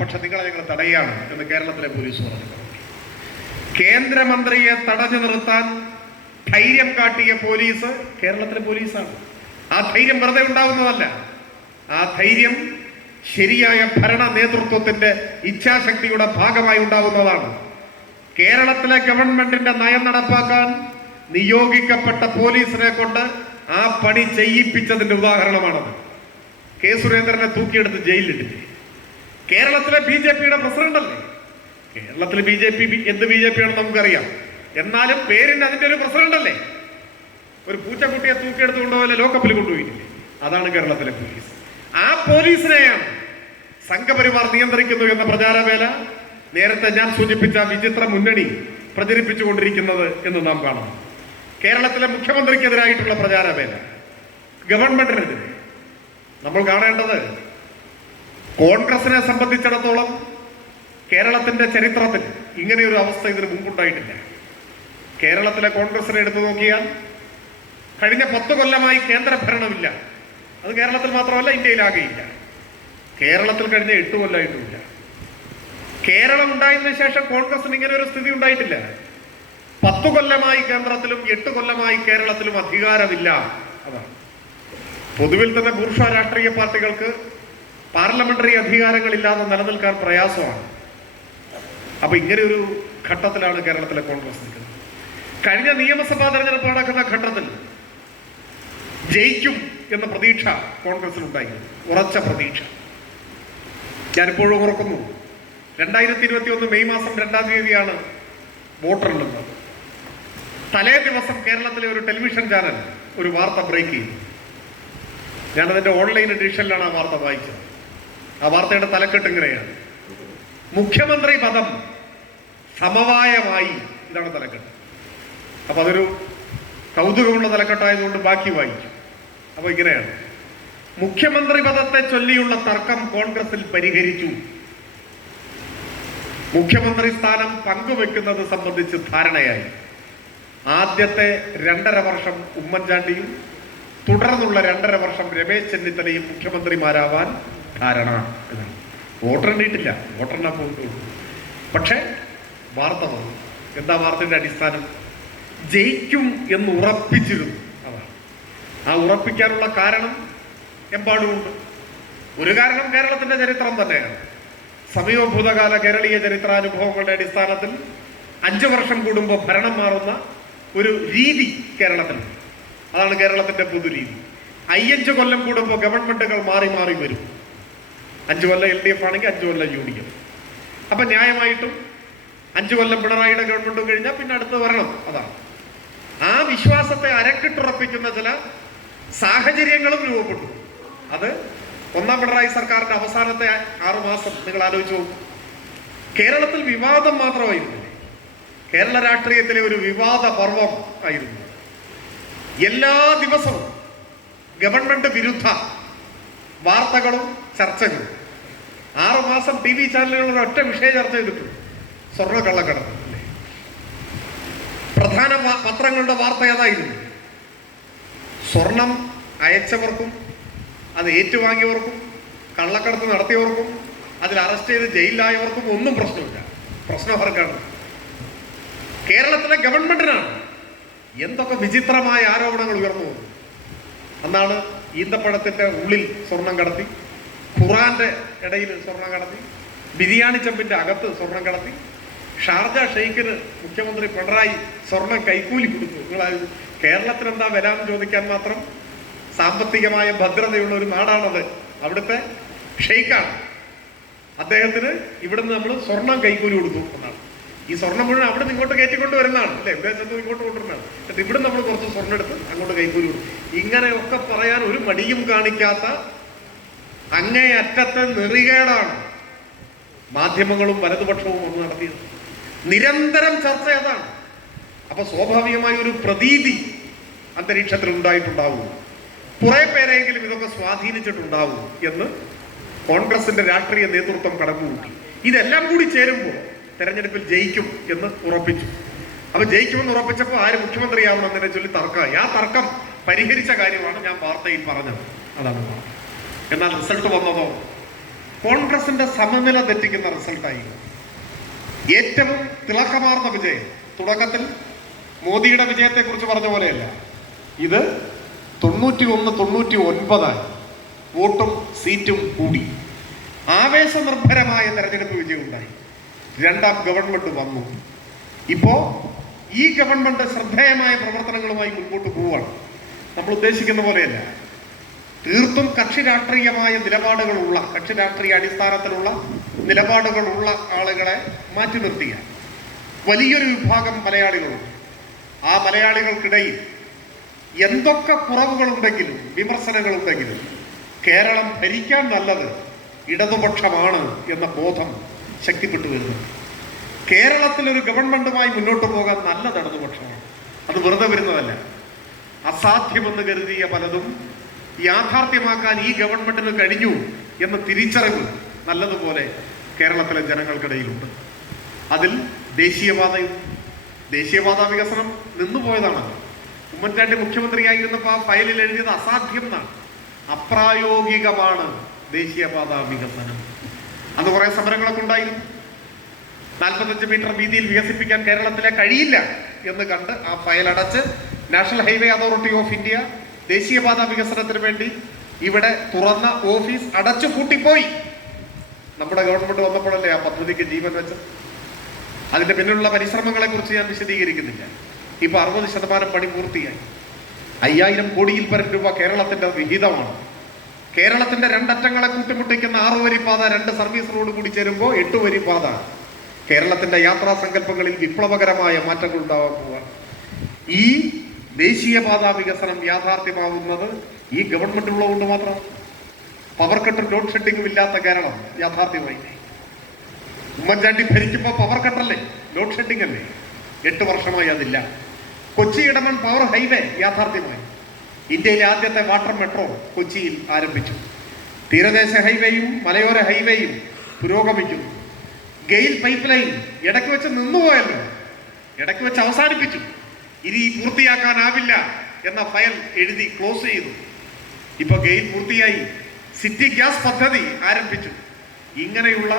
പക്ഷെ നിങ്ങളെ ഞങ്ങൾ തടയുകയാണ് എന്ന് കേരളത്തിലെ പോലീസ് പറഞ്ഞു. കേന്ദ്രമന്ത്രിയെ തടഞ്ഞു നിർത്താൻ ധൈര്യം കാട്ടിയ പോലീസ് കേരളത്തിലെ പോലീസാണ്. ആ ധൈര്യം വെറുതെ ഉണ്ടാകുന്നതല്ല. ആ ധൈര്യം ശരിയായ ഭരണ നേതൃത്വത്തിന്റെ ഇച്ഛാശക്തിയുടെ ഭാഗമായി ഉണ്ടാകുന്നതാണ്. കേരളത്തിലെ ഗവൺമെന്റിന്റെ നയം നടപ്പാക്കാൻ നിയോഗിക്കപ്പെട്ട പോലീസിനെ കൊണ്ട് ആ പണി ചെയ്യിപ്പിച്ചതിന്റെ ഉദാഹരണമാണത്. കെ സുരേന്ദ്രനെ തൂക്കിയെടുത്ത് ജയിലിലിട്ടില്ലേ? കേരളത്തിലെ BJP-യുടെ പ്രസിഡന്റ് അല്ലേ? കേരളത്തിൽ എന്ത് BJP ആണെന്ന് നമുക്കറിയാം. എന്നാലും പേരിന് അതിന്റെ ഒരു പ്രസിഡന്റ് അല്ലേ? ഒരു പൂച്ചക്കുട്ടിയെ തൂക്കിയെടുത്ത് കൊണ്ടുപോകലെ ലോക്കപ്പിൽ കൊണ്ടുപോയില്ലേ? അതാണ് കേരളത്തിലെ പോലീസ്. ആ പോലീസിനെയാണ് സംഘപരിവാർ നിയന്ത്രിക്കുന്നു എന്ന പ്രചാരവേല നേരത്തെ ഞാൻ സൂചിപ്പിച്ച വിചിത്ര മുന്നണി പ്രചരിപ്പിച്ചുകൊണ്ടിരിക്കുന്നത് എന്ന് നാം കാണുന്നു. കേരളത്തിലെ മുഖ്യമന്ത്രിക്കെതിരായിട്ടുള്ള പ്രചാരവേല, ഗവൺമെന്റിനെതിരെ. നമ്മൾ കാണേണ്ടത് കോൺഗ്രസിനെ സംബന്ധിച്ചിടത്തോളം കേരളത്തിന്റെ ചരിത്രത്തിൽ ഇങ്ങനെയൊരു അവസ്ഥ ഇതിന് മുമ്പുണ്ടായിട്ടില്ല. കേരളത്തിലെ കോൺഗ്രസിനെ എടുത്തു നോക്കിയാൽ കഴിഞ്ഞ 10 കൊല്ലമായി കേന്ദ്ര ഭരണമില്ല. അത് കേരളത്തിൽ മാത്രമല്ല, ഇന്ത്യയിലാകെയില്ല. കേരളത്തിൽ കഴിഞ്ഞ 8 കൊല്ലമായിട്ടുമില്ല. കേരളം ഉണ്ടായതിനു ശേഷം കോൺഗ്രസിന് ഇങ്ങനെ ഒരു സ്ഥിതി ഉണ്ടായിട്ടില്ല. 10 കൊല്ലമായി കേന്ദ്രത്തിലും 8 കൊല്ലമായി കേരളത്തിലും അധികാരമില്ല. അതാണ് പൊതുവിൽ തന്നെ ബൂർഷ്വാ രാഷ്ട്രീയ പാർട്ടികൾക്ക് പാർലമെന്ററി അധികാരങ്ങളില്ലാതെ നിലനിൽക്കാൻ പ്രയാസമാണ്. അപ്പൊ ഇങ്ങനെ ഒരു ഘട്ടത്തിലാണ് കേരളത്തിലെ കോൺഗ്രസ് നിൽക്കുന്നത്. കഴിഞ്ഞ നിയമസഭാ തെരഞ്ഞെടുപ്പ് നടക്കുന്ന ഘട്ടത്തിൽ ജയിക്കും എന്ന പ്രതീക്ഷ കോൺഗ്രസിനുണ്ടായി, ഉറച്ച പ്രതീക്ഷ. ഞാനിപ്പോഴും ഓർക്കുന്നു, 2021 മെയ് മാസം 2-ാം തീയതിയാണ് വോട്ടെണ്ണുന്നത്. തലേ ദിവസം കേരളത്തിലെ ഒരു ടെലിവിഷൻ ചാനൽ ഒരു വാർത്ത ബ്രേക്ക് ചെയ്തു. ഞാനതിന്റെ ഓൺലൈൻ എഡിഷനിലാണ് ആ വാർത്ത വായിച്ചത്. ആ വാർത്തയുടെ തലക്കെട്ട് ഇങ്ങനെയാണ്: മുഖ്യമന്ത്രി പദം സമവായമായി. ഇതാണ് തലക്കെട്ട്. അപ്പൊ അതൊരു കൗതുകമുള്ള തലക്കെട്ടായതുകൊണ്ട് ബാക്കി വായിച്ചു. അപ്പൊ ഇങ്ങനെയാണ്: മുഖ്യമന്ത്രി പദത്തെ ചൊല്ലിയുള്ള തർക്കം കോൺഗ്രസിൽ പരിഹരിച്ചു. മുഖ്യമന്ത്രി സ്ഥാനം പങ്കുവെക്കുന്നത് സംബന്ധിച്ച് ധാരണയായി. ആദ്യത്തെ 2.5 വർഷം ഉമ്മൻചാണ്ടിയും തുടർന്നുള്ള 2.5 വർഷം രമേശ് ചെന്നിത്തലയും മുഖ്യമന്ത്രിമാരാവാൻ ധാരണ. എന്നാണ്. വോട്ടെണ്ണിയിട്ടില്ല, വോട്ടെണ്ണാൻ പോകുന്നുള്ളൂ. പക്ഷെ വാർത്ത വന്നു. എന്താ വാർത്തയുടെ അടിസ്ഥാനം? ജയിക്കും എന്ന് ഉറപ്പിച്ചിരുന്നു. അതാണ്. ആ ഉറപ്പിക്കാനുള്ള കാരണം എമ്പാടുമുണ്ട്. ഒരു കാരണം കേരളത്തിന്റെ ചരിത്രം തന്നെയാണ്. സമീപഭൂതകാല കേരളീയ ചരിത്രാനുഭവങ്ങളുടെ അടിസ്ഥാനത്തിൽ 5 വർഷം കൂടുമ്പോൾ ഭരണം മാറുന്ന ഒരു രീതി കേരളത്തിലുണ്ട്. അതാണ് കേരളത്തിന്റെ പൊതുരീതി. 5 കൊല്ലം കൂടുമ്പോൾ ഗവൺമെന്റുകൾ മാറി മാറി വരും. 5 കൊല്ലം LDF ആണെങ്കിൽ 5 കൊല്ലം UDF. അപ്പൊ ന്യായമായിട്ടും 5 കൊല്ലം പിണറായിയുടെ ഗവൺമെന്റ് കഴിഞ്ഞാൽ പിന്നെ അടുത്ത് വരണം. അതാണ്. ആ വിശ്വാസത്തെ അരക്കിട്ടുറപ്പിക്കുന്ന ചില സാഹചര്യങ്ങളും രൂപപ്പെട്ടു. അത് 1-ാം പിണറായി സർക്കാരിന്റെ അവസാനത്തെ 6 മാസം നിങ്ങൾ ആലോചിച്ചു നോക്കും. കേരളത്തിൽ വിവാദം മാത്രമായിരുന്നു. കേരള രാഷ്ട്രീയത്തിലെ ഒരു വിവാദ പർവം ആയിരുന്നു. എല്ലാ ദിവസവും ഗവൺമെന്റ് വിരുദ്ധ വാർത്തകളും ചർച്ചകളും. 6 മാസം TV ചാനലുകൾ ഒറ്റ വിഷയ ചർച്ച ചെയ്തിട്ടുണ്ട്: സ്വർണ്ണ കള്ളക്കടത്ത്. പ്രധാന പത്രങ്ങളുടെ വാർത്ത ഏതായിരുന്നു? സ്വർണം അയച്ചവർക്കും അത് ഏറ്റുവാങ്ങിയവർക്കും കള്ളക്കടത്ത് നടത്തിയവർക്കും അതിൽ അറസ്റ്റ് ചെയ്ത് ജയിലിലായവർക്കും ഒന്നും പ്രശ്നമില്ല. പ്രശ്നം അവർക്കാണ്, കേരളത്തിലെ ഗവൺമെന്റിനാണ്. എന്തൊക്കെ വിചിത്രമായ ആരോപണങ്ങൾ ഉയർന്നു വന്നു. അന്നാണ് ഈന്തപ്പഴത്തിന്റെ ഉള്ളിൽ സ്വർണം കടത്തി, ഖുറാന്റെ ഇടയിൽ സ്വർണം കടത്തി, ബിരിയാണി ചെമ്പിന്റെ അകത്ത് സ്വർണം കടത്തി, ഷാർജ ഷെയ്ഖിന് മുഖ്യമന്ത്രി പിണറായി സ്വർണം കൈക്കൂലി കൊടുത്തു. നിങ്ങൾ കേരളത്തിന് എന്താ വില എന്ന് ചോദിക്കാൻ മാത്രം സാമ്പത്തികമായ ഭദ്രതയുള്ള ഒരു നാടാണത്. അവിടുത്തെ ഷെയ്ഖാണ്. അദ്ദേഹത്തിന് ഇവിടുന്ന് നമ്മൾ സ്വർണം കൈക്കൂലി കൊടുത്തു എന്നാണ്. ഈ സ്വർണം മുഴുവൻ അവിടെ നിന്ന് ഇങ്ങോട്ട് കയറ്റിക്കൊണ്ട് വരുന്നതാണ് അല്ലേ? വിദേശത്ത് ഇങ്ങോട്ട് കൊണ്ടുവരുന്നതാണ്. എന്നിട്ട് ഇവിടെ നമ്മൾ കുറച്ച് സ്വർണ്ണം എടുത്ത് അങ്ങോട്ട് കൈക്കൂലി കൊടുക്കും. ഇങ്ങനെയൊക്കെ പറയാൻ ഒരു മടിയും കാണിക്കാത്ത അങ്ങേയറ്റത്തെ നെറികേടാണ് മാധ്യമങ്ങളും വലതുപക്ഷവും ഒന്ന് നടത്തിയത്. നിരന്തരം ചർച്ച അതാണ്. അപ്പൊ സ്വാഭാവികമായ ഒരു പ്രതീതി അന്തരീക്ഷത്തിൽ ഉണ്ടായിട്ടുണ്ടാവും. കുറെ പേരെങ്കിലും ഇതൊക്കെ സ്വാധീനിച്ചിട്ടുണ്ടാവും എന്ന് കോൺഗ്രസിന്റെ രാഷ്ട്രീയ നേതൃത്വം കടന്നുകൂട്ടി. ഇതെല്ലാം കൂടി ചേരുമ്പോൾ തെരഞ്ഞെടുപ്പിൽ ജയിക്കും എന്ന് ഉറപ്പിച്ചു. അപ്പൊ ജയിക്കുമെന്ന് ഉറപ്പിച്ചപ്പോൾ ആര് മുഖ്യമന്ത്രിയാവണമെന്നതിനെ ചൊല്ലി തർക്കമായി. ആ തർക്കം പരിഹരിച്ച കാര്യമാണ് ഞാൻ വാർത്തയിൽ പറഞ്ഞത്. അതാണ് വാർത്ത. എന്നാൽ റിസൾട്ട് വന്നതോ കോൺഗ്രസിന്റെ സമനില തെറ്റിക്കുന്ന റിസൾട്ടായി. ഏറ്റവും തിളക്കമാർന്ന വിജയം. തുടക്കത്തിൽ മോദിയുടെ വിജയത്തെക്കുറിച്ച് പറഞ്ഞ പോലെയല്ല, ഇത് 91-99 വോട്ടും സീറ്റും കൂടി ആവേശനിർഭരമായ തെരഞ്ഞെടുപ്പ് വിജയം ഉണ്ടായി. രണ്ടാം ഗവൺമെന്റ് വന്നു. ഇപ്പോ ഈ ഗവൺമെന്റ് ശ്രദ്ധേയമായ പ്രവർത്തനങ്ങളുമായി മുൻപോട്ട് പോവുകയാണ്. നമ്മൾ ഉദ്ദേശിക്കുന്ന പോലെയല്ല. തീർത്തും കക്ഷി രാഷ്ട്രീയമായ നിലപാടുകളുള്ള, കക്ഷി രാഷ്ട്രീയ അടിസ്ഥാനത്തിലുള്ള നിലപാടുകളുള്ള ആളുകളെ മാറ്റി നിർത്തിയ വലിയൊരു വിഭാഗം മലയാളികളുണ്ട്. ആ മലയാളികൾക്കിടയിൽ എന്തൊക്കെ കുറവുകളുണ്ടെങ്കിലും വിമർശനങ്ങളുണ്ടെങ്കിലും കേരളം ഭരിക്കാൻ നല്ലത് ഇടതുപക്ഷമാണ് എന്ന ബോധം ശക്തിപ്പെട്ടു വരുന്നത്. കേരളത്തിലൊരു ഗവൺമെന്റുമായി മുന്നോട്ട് പോകാൻ നല്ലത് ഇടതുപക്ഷമാണ്. അത് വെറുതെ വരുന്നതല്ല. അസാധ്യമെന്ന് കരുതിയ പലതും യാഥാർത്ഥ്യമാക്കാൻ ഈ ഗവൺമെന്റിന് കഴിഞ്ഞു എന്ന തിരിച്ചറിവ് നല്ലതുപോലെ കേരളത്തിലെ ജനങ്ങൾക്കിടയിലുണ്ട്. അതിൽ ദേശീയപാത വികസനം നിന്നുപോയതാണ്. ഉമ്മൻചാണ്ടി മുഖ്യമന്ത്രിയായിരുന്നപ്പോൾ ആ ഫയലിൽ എഴുതിയത് അസാധ്യം എന്നാണ്. അപ്രായോഗികമാണ് ദേശീയപാത വികസനം. അത് കുറെ സമരങ്ങളൊക്കെ ഉണ്ടായിരുന്നു. 45 മീറ്റർ വീതിയിൽ വികസിപ്പിക്കാൻ കേരളത്തിലെ കഴിയില്ല എന്ന് കണ്ട് ആ ഫയൽ അടച്ച് national highway authority of India ദേശീയപാത വികസനത്തിന് വേണ്ടി ഇവിടെ തുറന്ന ഓഫീസ് അടച്ചു പൂട്ടിപ്പോയി. നമ്മുടെ ഗവൺമെന്റ് വന്നപ്പോഴല്ലേ ആ പദ്ധതിക്ക് ജീവൻ വെച്ചത്. അതിന്റെ പിന്നിലുള്ള പരിശ്രമങ്ങളെ കുറിച്ച് ഞാൻ വിശദീകരിക്കുന്നില്ല. ഇപ്പൊ 60% പണി പൂർത്തിയായി. 5000 കോടിയിൽ പരം രൂപ കേരളത്തിന്റെ വിഹിതമാണ്. കേരളത്തിന്റെ രണ്ടറ്റങ്ങളെ കൂട്ടിമുട്ടിക്കുന്ന 6 വരി പാത, 2 സർവീസ് റോഡ് കൂടി ചേരുമ്പോൾ 8 വരി പാത. കേരളത്തിന്റെ യാത്രാ സങ്കല്പങ്ങളിൽ വിപ്ലവകരമായ മാറ്റങ്ങൾ ഉണ്ടാവാൻ പോവാണ്. ഈ ദേശീയപാത വികസനം യാഥാർത്ഥ്യമാവുന്നത് ഈ ഗവൺമെന്റ് ഉള്ളതുകൊണ്ട് മാത്രം. പവർ കട്ടും ലോഡ് ഷെഡിങ്ങും ഇല്ലാത്ത കേരളം യാഥാർത്ഥ്യമായി. ഉമ്മൻചാണ്ടി ഭരിക്കുമ്പോൾ പവർ കട്ടല്ലേ, ലോഡ് ഷെഡിങ് അല്ലേ. 8 വർഷമായി അതില്ല. കൊച്ചി ഇടമൺ പവർ ഹൈവേ യാഥാർത്ഥ്യമായി. ഇന്ത്യയിലെ ആദ്യത്തെ വാട്ടർ മെട്രോ കൊച്ചിയിൽ ആരംഭിച്ചു. തീരദേശ ഹൈവേയും മലയോര ഹൈവേയും പുരോഗമിക്കുന്നു. ഗെയിൽ പൈപ്പ് ലൈൻ ഇടയ്ക്ക് വെച്ച് നിന്നുപോയല്ലോ, ഇടയ്ക്ക് വെച്ച് അവസാനിപ്പിച്ചു. ഇനി പൂർത്തിയാക്കാനാവില്ല എന്ന ഫയൽ എഴുതി ക്ലോസ് ചെയ്തു. ഇപ്പൊ ഗെയിൽ പൂർത്തിയായി. സിറ്റി ഗ്യാസ് പദ്ധതി ആരംഭിച്ചു. ഇങ്ങനെയുള്ള